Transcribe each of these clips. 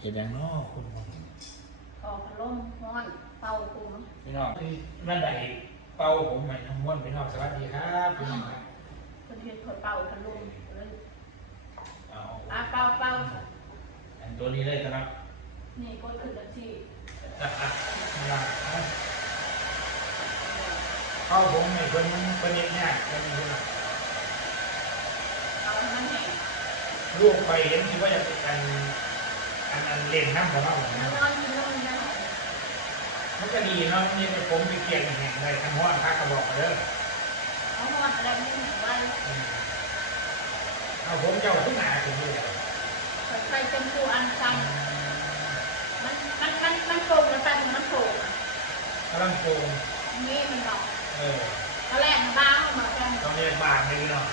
เห็นอย่างน้อคุณพ่อออกพัดลมร้อนเป่าตุ้มพี่น้องที่นั่นใดเป่าผมใหม่น้ำม้วนพี่น้องสวัสดีครับพี่น้องครับเพื่อนเพื่อนคอยเป่าพัดลมเลยเอาอะเป่าเป่าอันตัวนี้เลยครับนี่กดขึ้นแล้วที่มาเข้าผมในคนคนนี้เนี่ยคนนี้นะเอาให้มันแห้งลูกไปเห็นที่ว่าจะเป็น อันอันอันเล่นน้ำของเราแล้นะวร้อนกินแล้วมันจะแห้งมันก็ดีเนาะนี่ผมไปเกี่ยงแห่งเลยทั้งห้อนพักกระบอกเด้อเอาหอดอะไรไม่แห้งไว้เอาผมเจ้าขึ้นหนาถึงเลยเปิดไฟจนตัวอันซันมันมันมันมันโกงแล้วซันมันโกงอะกำลังโกงนี่มันหลอกเออตอนแรกมันบ้ามาแค่ต้องเรียกบาทเลยเนาะ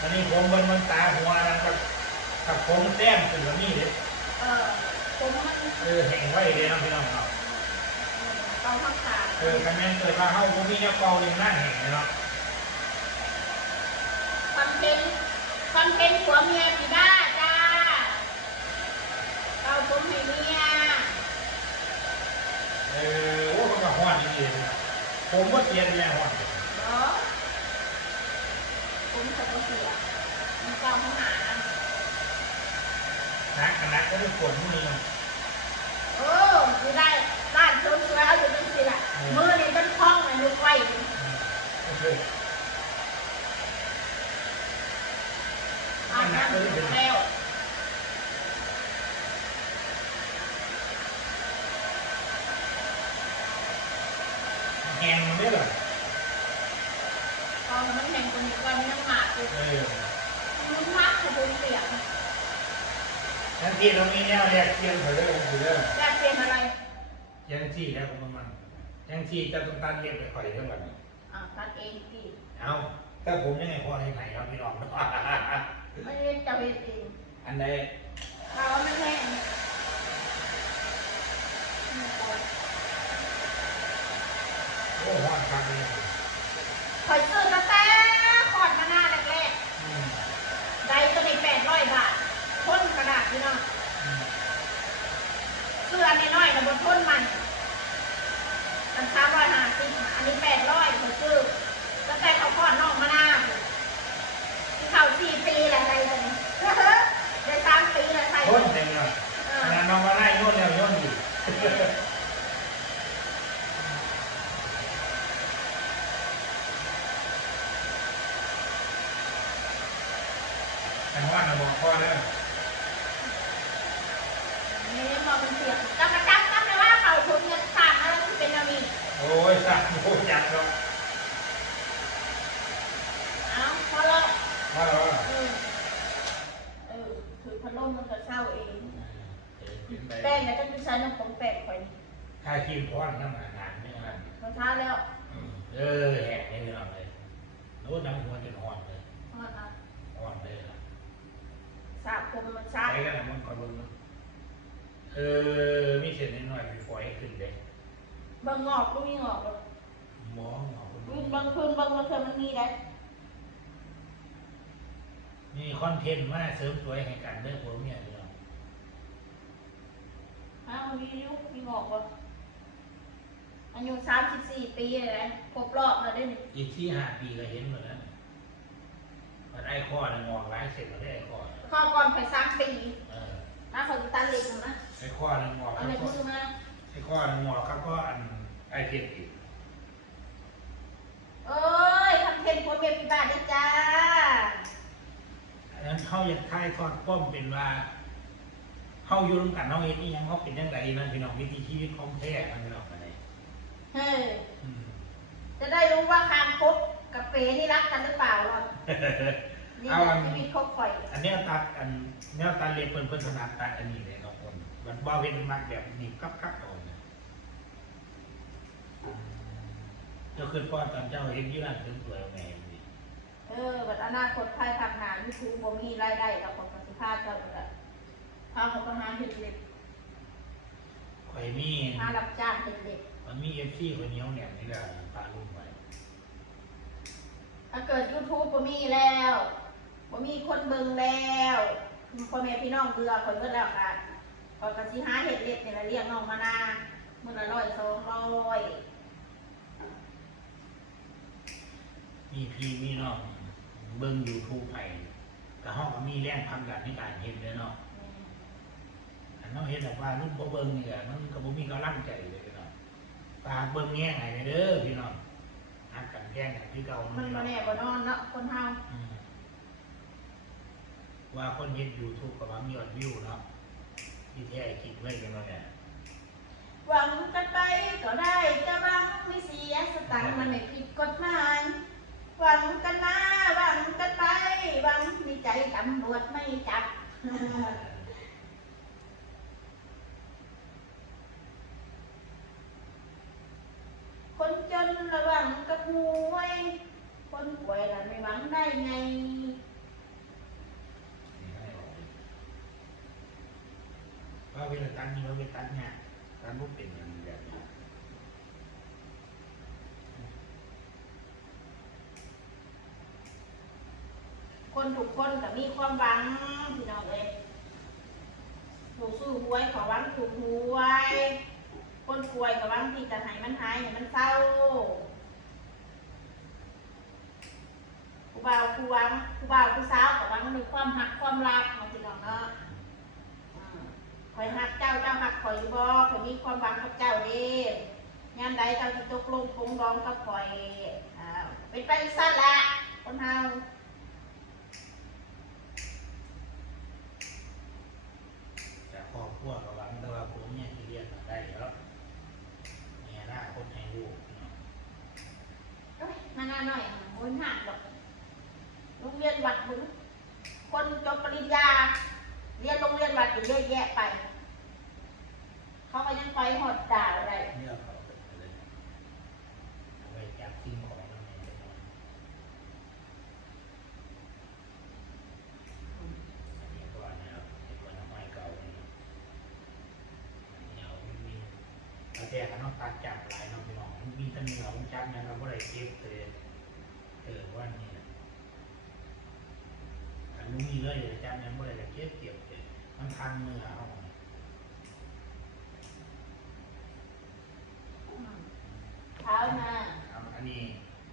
ตอนนี้ผมบนบนตาหัวนั้นก็กับผมแต้มถึงแบบนี้เลยเออ ผมมันเออแห่งไว้เลยนะพี่น้องเนาะเป่าข้างขาเออคะแนนเกิดมาเข้าผมมีเนี่ยเป่าเลยหน้าแห่งเลยเนาะคอนเทนต์คอนเทนต์ผัวเมียพี่บ้าจ้าเป่าผมให้เมียเออโอ้มันก็ห้อนดีเลยนะผมว่าเตียนแม่ห้อนเนาะผมจะไปเสียมันเป่าข้า งหานักขนาดก็ได้ผลนี่โอ้ดูได้บ้านชมสวยเอาอยู่เป็นสิละมือนี่เป็นคล้องเลยลูกไว้โอเคอาบน้ำอยู่แล้วแหงมันได้เหรอตอนมันแห่งคนนี้วันยังหมากอยู่เออมันมากกระบุนเสียง ทั้งที่เรามีแนวแรกเทียนเผยเลยผมถือเด้ออยากเปลี่ยนอะไรยังที่แล้วผมมันยังที่จะต้องการเรียกไปข่อยเรื่องแบบนี้อ่าตัดเองสิเอาถ้าผมยังไงพอให้ไหนครับพี่น้องไม่ได้จะเวทเองอันใดเราไม่แห้งโอ้ห้อนฟังเลย คอยซื้อมาแต่ขอดมาหน้าแรก อืม ๆได้ก็ได้แปดร้อยบาททนกระดาษพี่น้อง อืม น้อยๆนะบนทุนมันมันสามร้อยห้าสิบอันนี้แปดร้อยคอยซื้อตั้งแต่เขาขอดนอกมาหน้าที่เขาสี่ปีแหละอะไรเลยได้สามปีแล้วใส่นเต็มเลยเอขอนาดน้องมาไล่โน่นแล้วโน่นอยู่แต่ว่าเราบอกพ่อแล้ว นี่พอเป็นเสียงจำกระจับจำเลยว่าเขาทุนเงินสร้างอะไรที่เป็นนามีโอ้ยสั่งโอ้ยจัดแล้วเอ้าพอแล้วพ่อเราเออเออถือพัดลมมันก็เศร้าเองกินไปแป้งเนี่ยจะเป็นใช้น้ำผงแป้งคอยนี่ถ้ากินพอนน้ำอาหารไม่งั้นรองเท้าแล้ว เออแหกให้เราเลยโน้ตน้ำหัวจนอ่อนเลยเอามาอ่อนเลยล่ะสาบผมมันสาบใช้กันมันก่อนบน เออ มีเศษนิดหน่อยไปฝอยขึ้นเลยเบิ่งงอกก็มีงอกเลยมองเอาคนอืมบางคืนบางวันเธอมันมีได้มีคอนเทนต์มาเสริมสวยให้กันเด้อผัวเมียเด้ออ้าวมียุคมีงอกบ่อายุสามสิบสี่ปีเลยนะครบรอบแล้วได้หนึ่งอีกที่ห้าปีก็เห็นเหมือนนั้นมันไอ้ข้อนึงงอกหลายเสร็จแล้วได้ไอ้ข้อข้อก่อนไปสามปี เออ นะเขาจะตัดเล็กนะไอ้ข้อนึงงอกเอาเขาเล็กก็มือมาไอ้ข้อนึงงอกเขาก็อันไอ้เพียอีกเอ้ยทำเทนผัวเมียปีบ้านดิจ้า อันนั้นเขาอยากทายทอดป้อมเป็นว่าเขาอยู่ร่วมกันเขาเองนี่ยังเขาเป็นยังไงนั่นพี่น้องวิถีชีวิตของแท้นั่นพี่น้องอะไรเฮ้ย อืมจะได้รู้ว่าคางคบกับเป๋นี่รักกันหรือเปล่าหรอ นี่เอาแหอัละนชีวิตคบข่อยอันเนี้ยตัดอันเนี้ยตัดเล็บเพิ่นเพิ่นถนัดตัดอันนี้เลยครับคนมันบ่าเว้นมักแบบนี้กับกับเอาเนี่ยเจ้าคือป้อนตอนเจ้าเห็นอยี่ร้านเสริมสวยเอาไงนี่เออบัดอนาคตภายภาคหน้ายูทูบบ่มีรายได้กับของกสิภาเจ้าละพาเขาไปหาเห็ดเล็กข่อยมีหารับจ้างเห็ดเล็กมันมีเอฟซีคนเหนียวแหนมนี่แหละปลาลูกไว้ถ้าเกิดยูทูบบ่มีแล้ว บ่มีคนเบิ่งแล้วพ่อแม่พี่น้องเบื่อคนก็แล้วกันพอกระชิหาเห็ดเล็ดเนี่ยเรียกน้องมานามื่อละร้อยสองร้อยมีพี่มีน้องเบิ่งยูทูบไปแต่ห้องก็มีแรงพังดันในการเห็นเลยเนาะอันน้องเห็นแบบว่ารุ่นบ่เบิ่งนี่แหละมันก็บ่มีกำลังใจเลยพี่น้องฝากเบิ่งแง่ไงเด้อพี่น้องหักกันแย่งกันที่เก่ามันเนาะมาแน่บ่นอนเนาะคนเฮาอืม ว่าคนเห็นยูทูบกับว่ายอดวิวเนาะที่แท้คิดไว้กันว่าเนี่ยหวังกันไปก็ได้จะหวังไม่เสียสตังค์มันไม่ผิดกฎหมายหวังกันมาหวังกันไปหวังมีใจตำรวจไม่จับคนจนระวังกับหวยคนป่วยละไม่หวังได้ไง ว่าเวลาตัดนี่ว่าเวลาตัดเนี่ยตัดบ่เป็นอย่างแบบนี้คนถูกคนก็มีความหวังพี่น้องเอ้ยถูกซื้อหวยขอหวังถูกหวย คนป่วยก็หวังที่จะหายมันหายให้มันเศร้าผู้บ่าวผู้หวังผู้บ่าวผู้สาวก็หวังในความหักความรักของพี่น้องเนาะ คอยหักเจ้าเจ้าหักคอยอยู่บ่คอยมีความหวังกับเจ้าเด้ยามใดเจ้าจะตกลงปงรองกับคอยอ้าเป็นไปสั้นละคนเฮาแต่ครอบครัวก็หวังแต่ว่าผมเนี่ยที่เรียนมาได้แล้วเนี่ยหน้าคนให้ลูกเนาะเอ้ยมาหน้าหน่อยอะโอ้ยหักดอกโรงเรียนวัดมึงคนจบปริญญา เรียนโรงเรียนวัดอยู่เยอะแยะไป เขาก็ยังไปหอดด่าอะไรเนี่ยเขาไปเลยเอาไว้จับทิ้งของมันเนี่ยเนาะอันนี้ก็อันนี้ครับไอ้ตัวน้ำไม้เก่าเนี่ยเนี่ยเอาไม่มีแล้วแต่ก็ต้องตัดจับหลายเนาะพี่น้องมีตั้งเหนียวมันจับเนี่ยเราก็ได้เก็บเลยเออว่านี่นะ นนู้นมีเลยเดี๋ยวจับเนี่ยไม่ได้เก็บเก็บเลยมันทันมือเอาเท้ามาครับอันนี้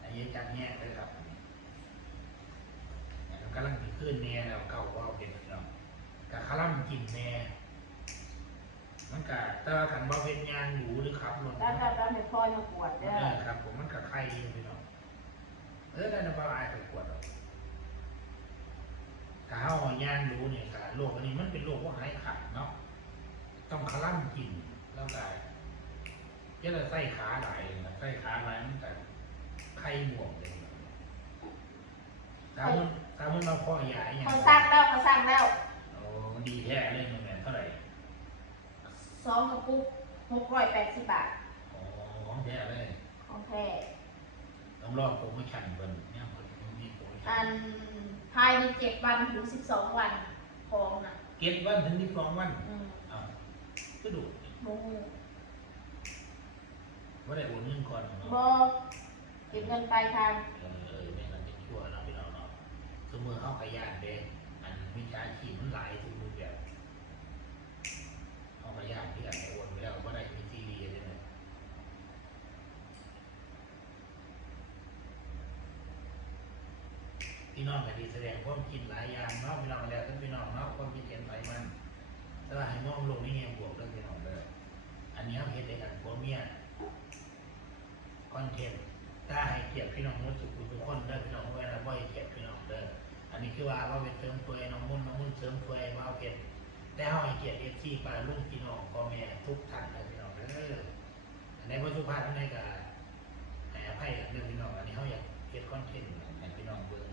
อันนี้จับแยกเลยครับเนี่ยมันกำลังมีขึ้นแน่แล้วเก่าว่าเป็นเนาะกะคลั่มกินแน่มันกะแต่ว่าขันบ่เป็นยางอยู่หรือขับรถแล้วก็ตอนให้พ่อยมาปวดเอเด้ออครับ ผมมันกะไข่อยู่พี่น้องเออได้นะบ่อายไปกวดหรอก กะเฮายางอยู่เนี่ยกะโรคอันนี้มันเป็นโรคว่าหายขาดเนาะต้องคลั่มกินแล้วกะเยอะเลยไส้ขาหลายนะไส้ขาหลายมันกะไข่บวกเลยตามมันตามมันมาพ่อใหญ่อย่างเขาสร้างแล้วเขาสร้างแล้วโอ้ดีแท้เลยมันแม่นเท่าไหร่สองกระปุกหกร้อยแปดสิบบาทอ๋อของแท้เลยของแท้ต้องรอโปรโมชั่นเพิ่นเนี่ยเพิ่นมีโปรโมอัชั่นน ภายในเจ็ดวันถึงสิบสองวันของน่ะเก็บวันถึงที่สองวันอืมอ้าวก็ดูโมว่าได้โอนเงินก่อนเนาะบอเก็บเงินปลายทางเออเออแม่นจะชั่วเนาะพี่น้องเนาะสมมือเข้าขยันเด้อันวิชาชีพมันหลายทุกรูปแบบเข้าขยันที่อันโอนไปแล้วก็ได้มีทีดีใช่ไหม พี่น้องก็ดีแสดงความคิดหลายอย่างเนาะพี่น้องแล้วก็พี่น้องเนาะความคิดเห็นไปมันแต่ว่าให้มองโลกในแง่บวกเรื่องพี่น้องเลย อันนี้เขาเห็นในกันผัวเมียคอนเทนต์ถ้าให้เกียรติพี่น้องรู้สึกทุกคนเด้อพี่น้องเวลาบ่ให้เกียรติพี่น้องเด้ออันนี้คือว่าว่าเป็นเสริมตัวน้องมุ่นน้องมุ่นเสริมตัวว่าเอาเกียรติแต่เขาให้เกียรติเอฟซีปลาลูกพี่น้องพ่อแม่ทุกท่านเลยพี่น้องเด้ออันในวัตถุภาพอันในก็ให้อภัยเรื่องพี่น้องอันนี้เขาอยากเกียรติคอนเทนต์ให้พี่น้องเบิ่ง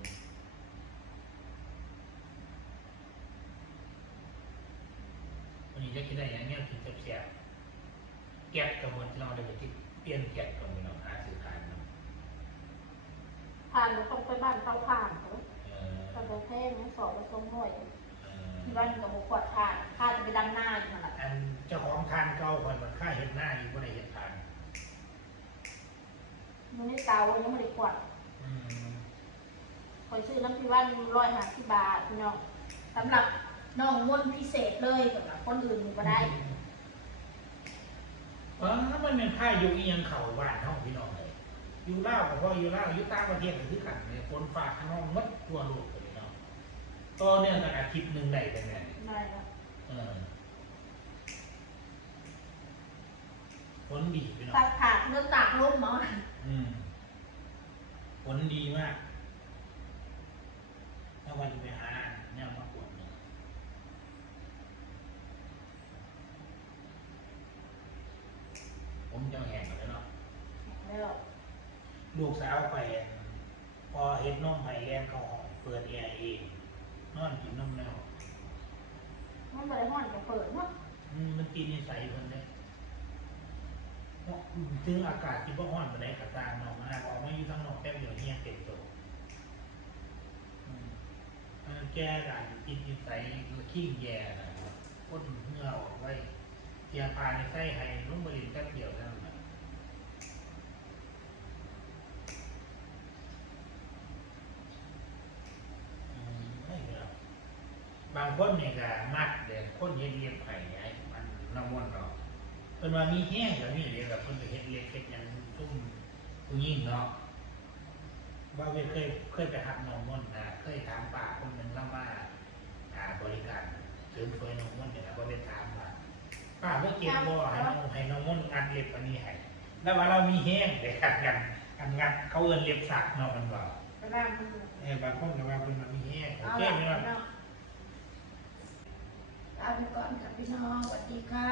นนี้จะคิดได้อย่างเงี้ยถึงจะเสียแก๊สกับมันที่เราได้ไปที่เปลี่ยนแก๊สกับมันเราหาสื่อขายมันผ่านต้องไปบ้านเขาผ่านเขาเออเขาโดนแท่งสอบมาทรงหน่วยเอที่อบ้านกับบุกวดผ่านข้าจะไปดำหน้าอยู่นั่นแหละอันเจ้าของทานเก่าคนมันค่าเห็นหน้าอยู่ก็ได้เห็นทานมันไม่เตายังไม่ได้กวดอืมคอยซื้อน้ำพี่ว่านร้อยห้าสิบบาทพี่น้องสำหรับ น้องมนต์พิเศษเลยสำหรับคนอื่นบ่ได้อ๋อมันเป็นผ้าอยู่อีหยังเข่าบ้านเฮาพี่น้องเลยอยู่ลาวก็พออยู่ลาวอยู่ต่างประเทศก็คือกันเนี่ยฝนฟ้าข้างนอกหมดทั่วโลกเลยพี่น้องต่อเนื่องกันอาทิตย์หนึงได้เป็นไงได้ครับเออฝนดีพี่น้อง ตัดขาดเรื่องตากลมเนาะอืมผลดีมากถ้าวันจะไปหาเนี่ยมากวดเนี่ย ผมจะแหงกันเลยเนาะแล้วลูกสาวไปพอเห็นนมไผ่แลนเขาห้องเปิดแอร์เองนอนกินนมแล้วมันบ่ได้ห้อนก็เปิดเนาะอืมมันกินนิสัยคนเนี่ยถึงอากาศที่ว่าห้อนไปไหนกระตางนอกมาออกมาอยู่ข้างนอกแป๊บเดียวเฮียเต็มตัวอืมเออแก้การกินนิสัยขี้แย่นะพ่นเหงื่อออกไว้เจียพาในไส้ไห้ลุ่มบริณแค่เดียวเท่านั้นนะอืมไม่เป็นไรบาง คนเนี่ยก็มักเด็กคนเฮ็ดเลี้ยงไผ่ไอ้มันน้ำมันต์เนาะเป็นว่ามีแห้งแล้วมีเลี้ยงกับคนไปเฮ็ดเลี้ยงเฮ็ดหยังตุ้มผู้หญิงเนาะว่าเคยเคยเคยไปหักนมม่อนนะเคยถามป้าคนหนึ่งเล่าว่าอ่าบริการเสริมสวยนมม่อนเนี่ยนะก็ไปถามว่าป้าเมื่อเก็บบ่ให้นมให้นมม่อนงัดเล็บอันนี้ให้แล้วว่าเรามีแห้งเลยกัดกันกันงัดเขาเอินเล็บสักเนาะมันบอกไปบ้านมันดูเออบางคนก็ว่าเป็นมันมีแห้งโอเอาเคล่ะไหมพี่ว่าน้อง ลาไปก่อนค่ะพี่น้องสวัสดีค่ะ